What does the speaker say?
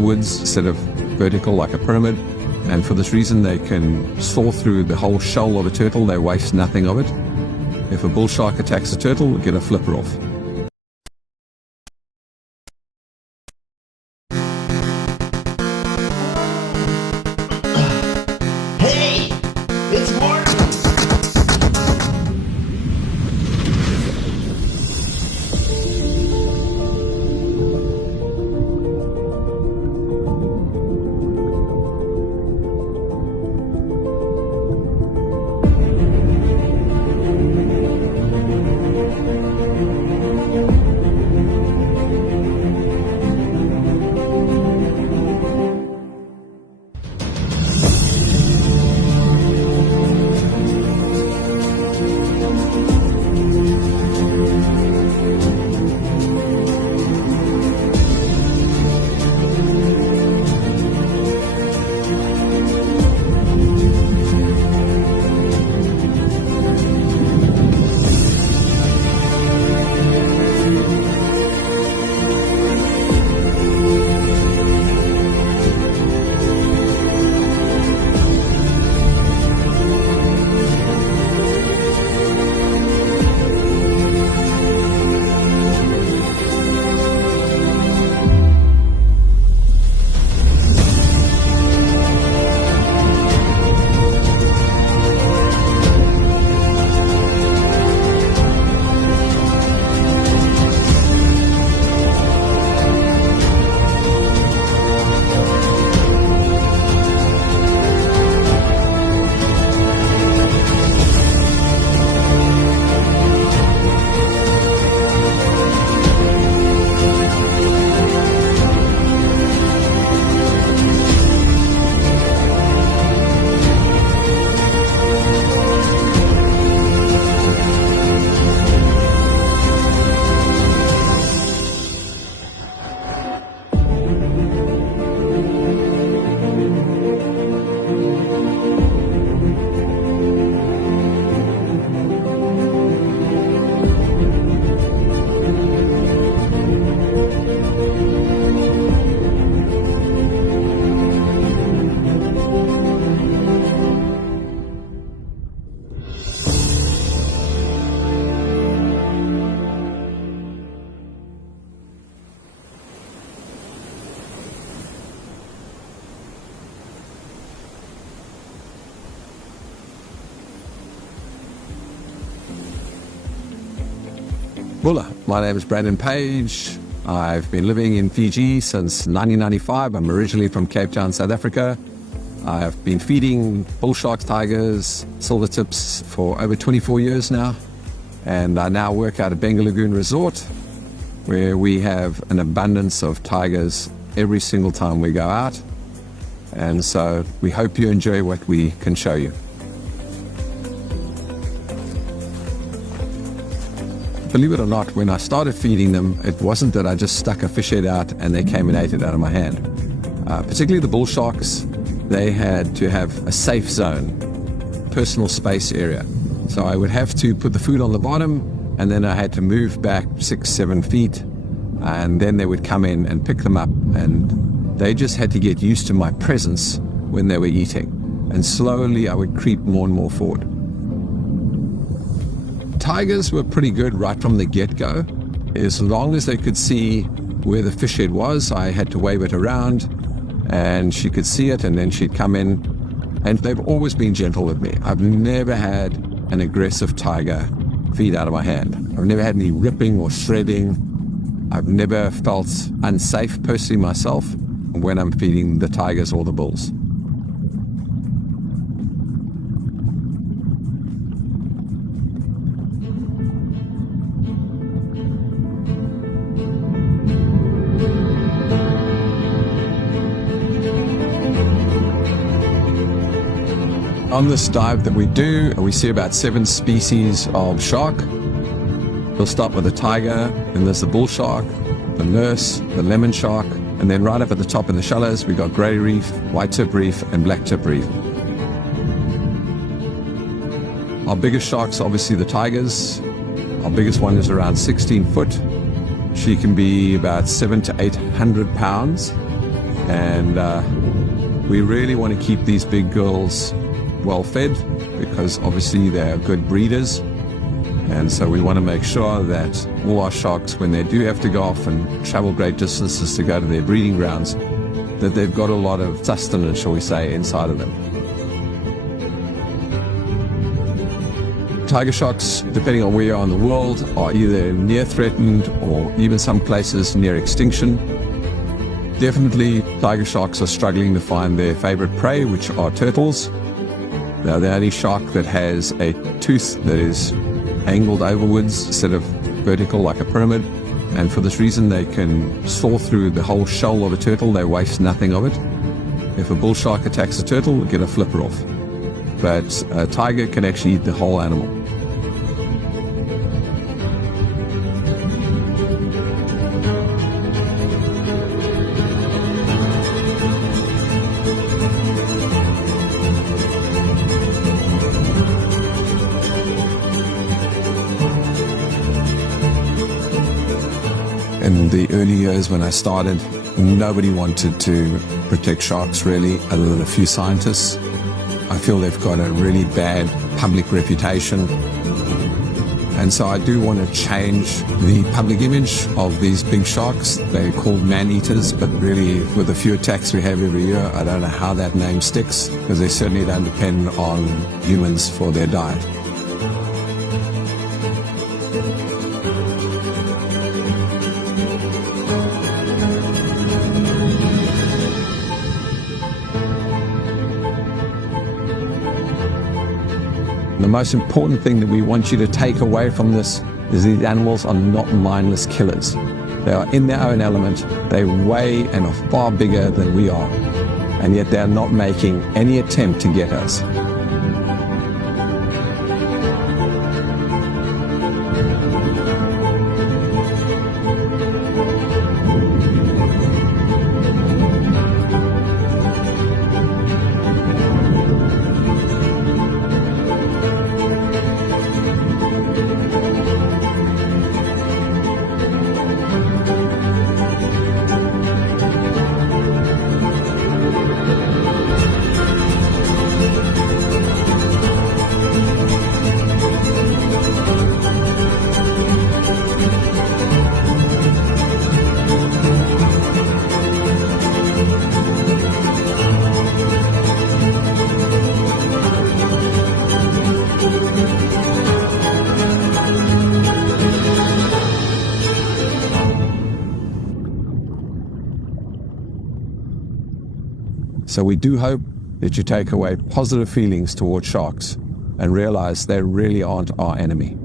forwards instead of vertical like a pyramid. And for this reason, they can saw through the whole shell of a turtle. They waste nothing of it. If a bull shark attacks a turtle, we'll get a flipper off. Hey, it's Mark. Bula, my name is Brandon Page. I've been living in Fiji since 1995. I'm originally from Cape Town, South Africa. I've been feeding bull sharks, tigers, silvertips for over 24 years now. And I now work out at Benga Lagoon Resort, where we have an abundance of tigers every single time we go out. And so we hope you enjoy what we can show you. Believe it or not, when I started feeding them, it wasn't that I just stuck a fish head out and they came and ate it out of my hand. Particularly the bull sharks, they had to have a safe zone, personal space area. So I would have to put the food on the bottom, and then I had to move back 6-7 feet, and then they would come in and pick them up, and they just had to get used to my presence when they were eating. And slowly I would creep more and more forward. Tigers were pretty good right from the get-go. As long as they could see where the fish head was, I had to wave it around and she could see it, and then she'd come in. And they've always been gentle with me. I've never had an aggressive tiger feed out of my hand. I've never had any ripping or shredding. I've never felt unsafe personally myself when I'm feeding the tigers or the bulls. On this dive that we do, we see about 7 species of shark. We'll start with the tiger, then there's the bull shark, the nurse, the lemon shark, and then right up at the top in the shallows, we've got grey reef, white tip reef, and black tip reef. Our biggest sharks are obviously the tigers. Our biggest one is around 16 foot. She can be about 700 to 800 pounds. And we really want to keep these big girls well fed, because obviously they're good breeders. And so we want to make sure that all our sharks, when they do have to go off and travel great distances to go to their breeding grounds, that they've got a lot of sustenance, shall we say, inside of them. Tiger sharks, depending on where you are in the world, are either near threatened or even some places near extinction. Definitely, tiger sharks are struggling to find their favorite prey, which are turtles. They're the only shark that has a tooth that is angled overwards instead of vertical like a pyramid. And for this reason, they can saw through the whole shell of a turtle. They waste nothing of it. If a bull shark attacks a turtle, it'll get a flipper off. But a tiger can actually eat the whole animal. In the early years when I started, nobody wanted to protect sharks really, other than a few scientists. I feel they've got a really bad public reputation. And so I do want to change the public image of these big sharks. They're called man-eaters, but really with the few attacks we have every year, I don't know how that name sticks, because they certainly don't depend on humans for their diet. The most important thing that we want you to take away from this is these animals are not mindless killers. They are in their own element. They weigh and are far bigger than we are. And yet they are not making any attempt to get us. So we do hope that you take away positive feelings towards sharks and realize they really aren't our enemy.